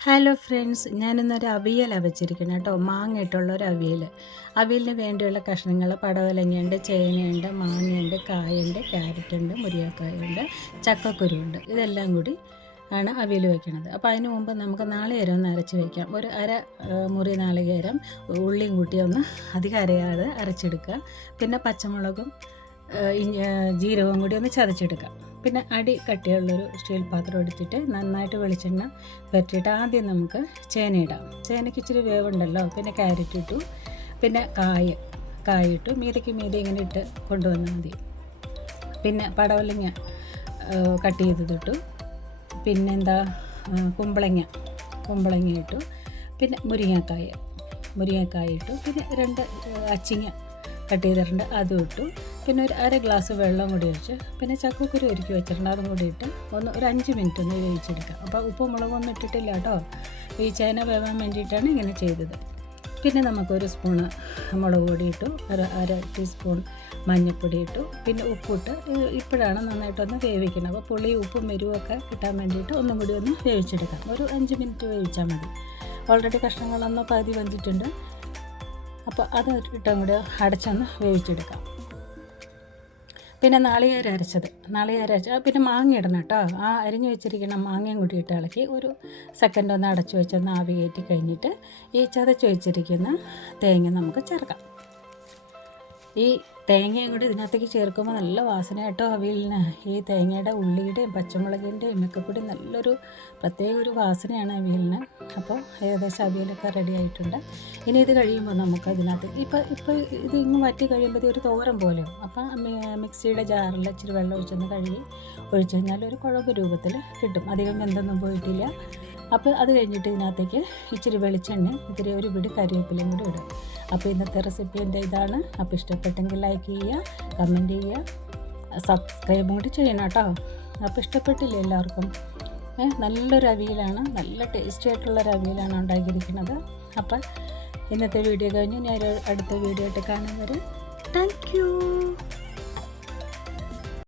Hello friends ഞാനിന്നൊരു അവിയൽ അവച്ചിരിക്കണം കേട്ടോ. മാങ്ങ ഇട്ടുള്ള ഒരു അവിയൽ. അവിയലിന് വേണ്ടിയുള്ള കഷ്ണങ്ങൾ പടവലങ്ങയുണ്ട് ചേനയുണ്ട് മാങ്ങയുണ്ട് കായുണ്ട് ക്യാരറ്റുണ്ട് മുരിങ്ങക്കായുണ്ട് ചക്കക്കുരുണ്ട് ഇതെല്ലാം കൂടി ആണ് അവിയൽ വയ്ക്കുന്നത് അപ്പോൾ അതിന് മുമ്പ് നമുക്ക് നാളികേരം ഒന്ന് അരച്ച് വയ്ക്കാം. ഒരു അര മുറി നാളികേരം ഉള്ളിയും കൂട്ടി ഒന്ന് അധികം അരയാതെ അരച്ചെടുക്കുക. പിന്നെ പച്ചമുളകും ജീരകവും കൂടി ഒന്ന് ചതച്ചെടുക്കാം പിന്നെ അടി കട്ടിയുള്ളൊരു സ്റ്റീൽ പാത്രം എടുത്തിട്ട് നന്നായിട്ട് വെളിച്ചെണ്ണ പറ്റിയിട്ട് ആദ്യം നമുക്ക് ചേനയിടാം ചേനയ്ക്ക് ഇച്ചിരി വേവുണ്ടല്ലോ പിന്നെ ക്യാരറ്റ് ഇട്ടു പിന്നെ കായ കായ ഇട്ടു. മീതയ്ക്ക് മീത ഇങ്ങനെ ഇട്ട് കൊണ്ടുവന്നാൽ മതി. പിന്നെ പടവലങ്ങ കട്ട് ചെയ്തിട്ടു പിന്നെന്താ കുമ്പളങ്ങ കുമ്പളങ്ങ ഇട്ടു. പിന്നെ മുരിങ്ങക്കായ മുരിങ്ങക്കായ ഇട്ടു. പിന്നെ രണ്ട് അച്ചിങ്ങ കട്ട് ചെയ്തിട്ടുണ്ട്. അതും ഇട്ടു. പിന്നെ ഒരു അര ഗ്ലാസ് വെള്ളം കൂടി ഒഴിച്ച് പിന്നെ ചക്കക്കുരു ഒരുക്കി വെച്ചിട്ടുണ്ട്. അതും കൂടി ഇട്ട് ഒന്ന് ഒരു അഞ്ച് മിനിറ്റ് ഒന്ന് വേവിച്ചെടുക്കാം. അപ്പോൾ ഉപ്പും മുളകൊന്നും ഇട്ടിട്ടില്ല കേട്ടോ. ഈ ചേന വേവാൻ വേണ്ടിയിട്ടാണ് ഇങ്ങനെ ചെയ്തത്. പിന്നെ നമുക്കൊരു സ്പൂണ് മുളക് പൊടി ഇട്ടു. ഒരു അര ടീസ്പൂൺ മഞ്ഞൾപ്പൊടി ഇട്ടു. പിന്നെ ഉപ്പിട്ട് ഇപ്പോഴാണ് നന്നായിട്ടൊന്ന് വേവിക്കണം അപ്പോൾ പുളി ഉപ്പും മെരുവൊക്കെ കിട്ടാൻ വേണ്ടിയിട്ട് ഒന്നും കൂടി ഒന്ന് വേവിച്ചെടുക്കാം. ഒരു അഞ്ച് മിനിറ്റ് വേവിച്ചാൽ മതി. ഓൾറെഡി കഷ്ണങ്ങളൊന്ന് പകുതി വെന്തിട്ടുണ്ട് അപ്പോൾ അത് ഇട്ടും കൂടി അടച്ചൊന്ന് വേവിച്ചെടുക്കാം. പിന്നെ നാളികേരം അരച്ചത്. നാളികേരം അരച്ച പിന്നെ മാങ്ങ ഇടണം കേട്ടോ. ആ അരിഞ്ഞു വെച്ചിരിക്കുന്ന മാങ്ങയും കൂടി ഇട്ട് ഇളക്കി ഒരു സെക്കൻഡ് ഒന്ന് അടച്ചു വെച്ചൊന്ന് ആവി കയറ്റി കഴിഞ്ഞിട്ട് ഈ ചതച്ച് വെച്ചിരിക്കുന്ന തേങ്ങ നമുക്ക് ചേർക്കാം. ഈ തേങ്ങയും കൂടി ഇതിനകത്തേക്ക് ചേർക്കുമ്പോൾ നല്ല വാസനയായിട്ടോ അവിയലിന് ഈ തേങ്ങയുടെ ഉള്ളിയുടെയും പച്ചമുളകിന്റെയും ഒക്കെ കൂടി നല്ലൊരു പ്രത്യേക ഒരു വാസനയാണ് അവിയലിന് അപ്പോൾ ഏകദേശം അവിയലൊക്കെ റെഡി ആയിട്ടുണ്ട്. ഇനി ഇത് കഴിയുമ്പോൾ നമുക്ക് അതിനകത്ത് ഇപ്പോൾ ഇപ്പോൾ ഇത് ഇങ്ങ് മാറ്റി കഴിയുമ്പോൾ ഒരു തോരൻ പോലെ അപ്പോൾ മിക്സിയുടെ ജാറിൽ ഇച്ചിരി വെള്ളം ഒഴിച്ചൊന്ന് കഴുകി ഒഴിച്ചു കഴിഞ്ഞാൽ ഒരു കുഴമ്പ് രൂപത്തിൽ കിട്ടും. അധികം വെന്തൊന്നും പോയിട്ടില്ല. അപ്പോൾ അത് കഴിഞ്ഞിട്ട് ഇതിനകത്തേക്ക് ഇച്ചിരി വെളിച്ചെണ്ണ ഇത്തിരി ഒരു പിടി കറിവേപ്പിലയും കൂടി ഇടും. അപ്പോൾ ഇന്നത്തെ റെസിപ്പി എന്റെ ഇതാണ്. അപ്പോൾ ഇഷ്ടപ്പെട്ടെങ്കിൽ ലൈക്ക് ചെയ്യുക കമന്റ് ചെയ്യുക സബ്സ്ക്രൈബും കൂടി ചെയ്യണം കേട്ടോ. അപ്പോൾ ഇഷ്ടപ്പെട്ടില്ല എല്ലാവർക്കും? നല്ലൊരു അവിയലാണ് നല്ല ടേസ്റ്റി ആയിട്ടുള്ള ഒരു അവിയലാണ് ഉണ്ടാക്കിയിരിക്കുന്നത്. അപ്പം ഇന്നത്തെ വീഡിയോ കഴിഞ്ഞ് ഞാൻ അടുത്ത വീഡിയോ ആയിട്ട് കാണാൻ വരും താങ്ക്